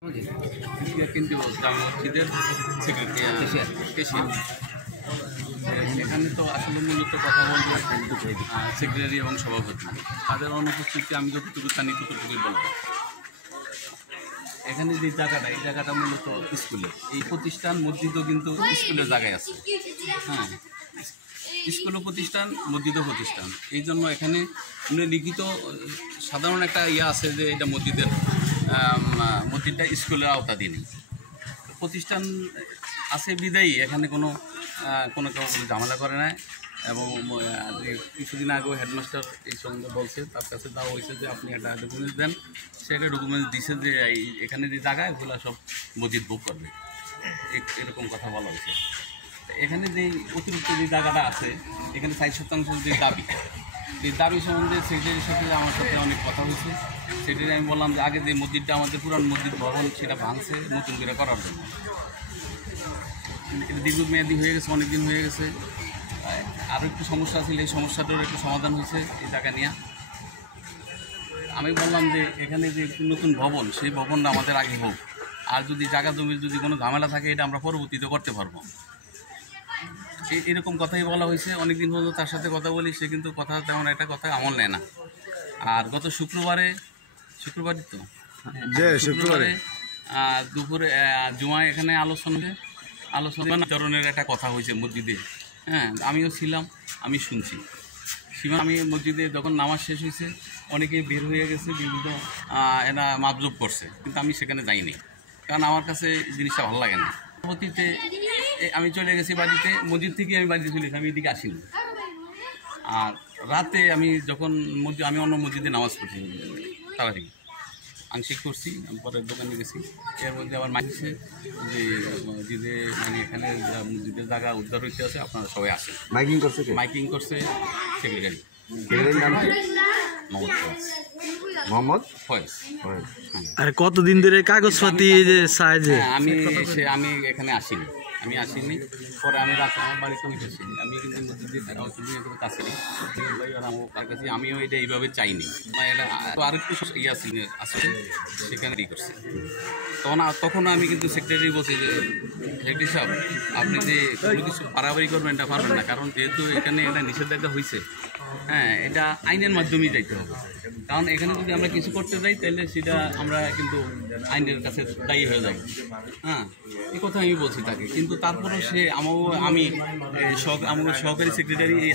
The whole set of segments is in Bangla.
কিন্তু জামা মসজিদের এখানে তো আসলে মূলত কথা বলবো সেক্রেটারি এবং সভাপতি তাদের অনুপস্থিতি আমি যতটুকু জানি ততটুকুই বলবো। এখানে যে জায়গাটা এই জায়গাটা মূলত স্কুলের এই প্রতিষ্ঠান মসজিদও কিন্তু স্কুলের জায়গায় আছে। হ্যাঁ, স্কুলও প্রতিষ্ঠান মসজিদও প্রতিষ্ঠান, এই জন্য এখানে লিখিত সাধারণ একটা আছে যে এটা মসজিদটা স্কুলের আওতাধীন প্রতিষ্ঠান আছে বিদায়ী এখানে কোনো কেউ ঝামেলা করে না। এবং কিছুদিন আগেও হেডমাস্টার এই সঙ্গে বলছে, তার কাছে দেওয়া হয়েছে যে আপনি একটা ডকুমেন্টস দেন, সে একটা ডকুমেন্টস দিছে যে এখানে যে জায়গা এগুলো সব মসজিদ বুক করবে, এরকম কথা বলা হয়েছে। এখানে যে অতিরিক্ত যে জায়গাটা আছে এখানে 60% যে দাবি, এই দাবি সম্বন্ধে সেক্রেটারির সাথে আমার সাথে অনেক কথা হয়েছে। সেটাই আমি বললাম যে আগে যে মসজিদটা আমাদের পুরান মসজিদ ভবন সেটা ভাঙছে নতুন করে করার জন্য, এটা দীর্ঘমেয়াদী হয়ে গেছে, অনেক দিন হয়ে গেছে। আরও একটু সমস্যা ছিল, এই সমস্যাটার একটু সমাধান হয়েছে এই টাকা নিয়ে। আমি বললাম যে এখানে যে নতুন ভবন সেই ভবনটা আমাদের আগে হোক, আর যদি জায়গা জমির যদি কোনো ঝামেলা থাকে এটা আমরা পরবর্তীতে করতে পারবো, এরকম কথাই বলা হয়েছে। অনেকদিন পর্যন্ত তার সাথে কথা বলি, সে কিন্তু কথা তেমন একটা কথা আমল নেয় না। আর গত শুক্রবারই তো শুক্রবারে দুপুরে জুমায় এখানে আলোচনা বিতরণের একটা কথা হয়েছে মসজিদে। হ্যাঁ, আমিও ছিলাম, আমি শুনছি। আমি মসজিদে যখন নামাজ শেষ হয়েছে অনেকেই বের হয়ে গেছে, বিভিন্ন এরা মাপজোপ করছে, কিন্তু আমি সেখানে যাইনি, কারণ আমার কাছে জিনিসটা ভালো লাগে না। পরবর্তীতে আমি চলে গেছি বাড়িতে, মসজিদ থেকে আমি বাড়িতে চলে গেছি, আমি এদিকে আসিনি। আর রাতে আমি যখন আমি অন্য মসজিদে নামাজ পড়ছি, তাড়াতাড়ি আংশিক করছি, আমি পরের দোকানে গেছি। এর মধ্যে আবার মাইছে যে মসজিদে মানে এখানে মসজিদের জায়গা উদ্ধার হইতে আছে, আপনারা সবাই আসেন। মাইকিং করছে সেক্রেটারি মোহাম্মদ ফয়েজ। আর কতদিন ধরে কাগজপাতি যে সাইজে আমি এখানে আসিনি, পরে আমি রাতে আমার বাড়িতে উঠেছি। আমি কিন্তু মসজিদের কাছে তার কাছে আমিও এটা এইভাবে চাইনি, এটা তো আর একটু আসলে সেখানে করছে। তখন আমি কিন্তু সেক্রেটারি বলছি যে সেক্রেটারি সাহেব আপনি যে কোনো কিছু বাড়াবাড়ি করবেন এটা পারবেন না, কারণ যেহেতু এখানে এটা নিষেধাজ্ঞা হয়েছে, হ্যাঁ, এটা আইনের মাধ্যমেই যাইতে হবে। কারণ এখানে যদি আমরা কিছু করতে যাই তাহলে সেটা আমরা কিন্তু আইনের কাছে দায়ী হয়ে যাব। হ্যাঁ, এই কথা আমি বলছি তাকে, কিন্তু তারপরে সে আমার সহকারী সেক্রেটারি এই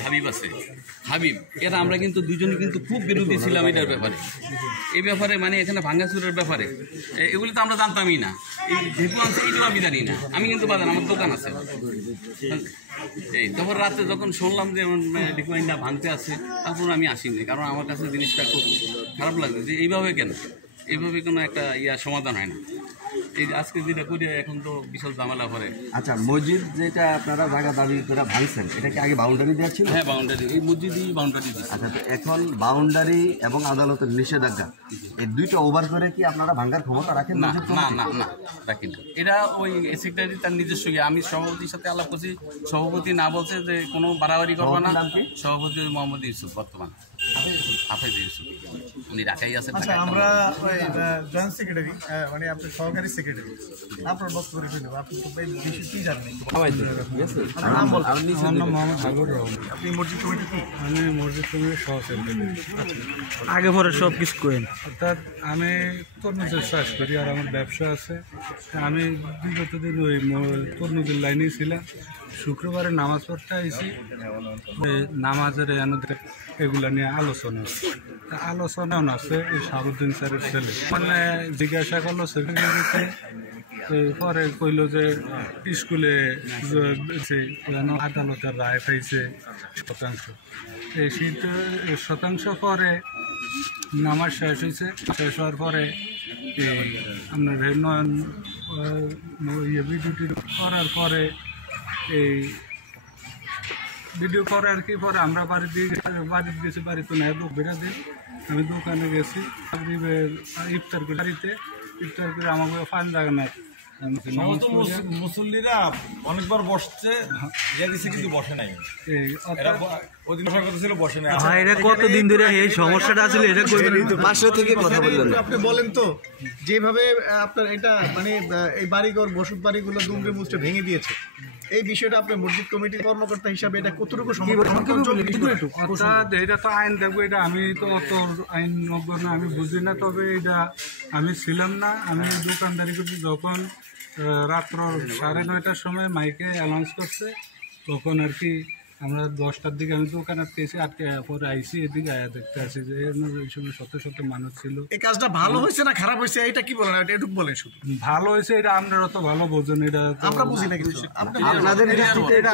হাবিব এরা আমরা কিন্তু দুজনে কিন্তু খুব বিরোধী ছিলাম এটার ব্যাপারে, এই ব্যাপারে মানে এখানে ভাঙ্গাচুরের ব্যাপারে। এগুলি তো আমরা জানতামই না, এই যেহেতু আনছে এইটাও আমি জানি না। আমি কিন্তু বাজার আমার দোকান আছে, তারপর রাতে যখন শুনলাম যে ডিকোয়াইনটা ভাঙতে আছে, তারপর আমি আসিনি, কারণ আমার কাছে জিনিসটা খুব খারাপ লাগছে যে এইভাবে কোনো একটা সমাধান হয় না। এই আজকে যেটা করি এখন তো বিশাল ঝামেলা করে। আচ্ছা, মসজিদ যেটা আপনারা জায়গা দাবি করে ভাঙছেন, এটা কি আগে বাউন্ডারি দেওয়া ছিল? হ্যাঁ, বাউন্ডারি, এই মসজিদই বাউন্ডারি দিচ্ছে। আচ্ছা, তো এখন বাউন্ডারি এবং আদালতের নিষেধাজ্ঞা এই দুইটা ওভার করে কি আপনারা ভাঙার ক্ষমতা রাখেন? না রাখেন। এরা ওই সেক্রেটারি তার নিজস্ব আমি সভাপতির সাথে আলাপ করছি, সভাপতি না বলছে যে কোনো বাড়াবাড়ি করবো না। সভাপতি মোহাম্মদ ইউসুফ, বর্তমান হাফেজ ইউসুফ, উনি ঢাকাই আছেন। আমরা জয়েন্ট সেক্রেটারি মানে আপনার সহকারী সেক্রেটারি, আপনার বক্তব্য রেখে দেবো। আপনি তো এই বিষয়ে কি জানেন? আপনি মসজিদ কমিটি কি? আমি মসজিদ কমিটির সহ সেক্রেটারি। আগে পরে সব কিছু করেন। অর্থাৎ আমি তরমুজের চাষ করি আর আমার ব্যবসা আছে। আমি বিগত দিন ওই তরমুজের লাইনেই ছিলাম। শুক্রবারে নামাজ পড়তে আইছি, নামাজের এগুলা নিয়ে আলোচনা আছে এই শাহাবুদ্দিন স্যারের ছেলে, মানে জিজ্ঞাসা করলো সেক্রেটারিকে, পরে কইল যে স্কুলে আদালতের রায় পাইছে এই শতাংশ পরে নামাজ শেষ হয়েছে। শেষ হওয়ার পরে আপনার নয়ন ভিডিওটি করার পরে এই ভিডিও করে আর কি, পরে আমরা বাড়িতে গেছি, বাড়িতে না বেড়া দিই, আমি দোকানে গেছি, ইফতার করে আমাকে ফান জায়গা না মুসল্লিরা অনেকবার বসছে, কিন্তু বসে নাই। ভাই এটা কতদিন ধরে এই সমস্যাটা আছে এটা কইবেন পাশে থেকে কথা বললেন একটু আপনি বলেন তো যেভাবে আপনার এটা মানে এই বাড়িঘর বসত বাড়িগুলো দুমড়ে মুচড়ে ভেঙে দিয়েছে এই বিষয়টা আপনি মসজিদ কমিটির কর্মকর্তা হিসাবে এটা কতটুকু অর্থাৎ এটা তো আইন দেখবো, এটা আমি তো অত আইন নজ্ঞ না, আমি বুঝি না। তবে এটা আমি ছিলাম না, আমি দোকানদারি করছি। যখন রাত্র 9:30টার সময় মাইকে অ্যানাউন্স করছে তখন আর কি আমরা 10টার দিকে আমি দোকান আটকেছি, আটকে পরে আইসি এদিকে আয়া দেখতে আসি যে এই সময় শত শত মানুষ ছিল। এই কাজটা ভালো হয়েছে না খারাপ হয়েছে এটা কি বলেন, এটুকু বলেন শুধু। ভালো হয়েছে, এটা আপনারা তো ভালো বোঝেন, এটা তো আমরা বুঝি না কিছু। আপনাদের দৃষ্টিতে এটা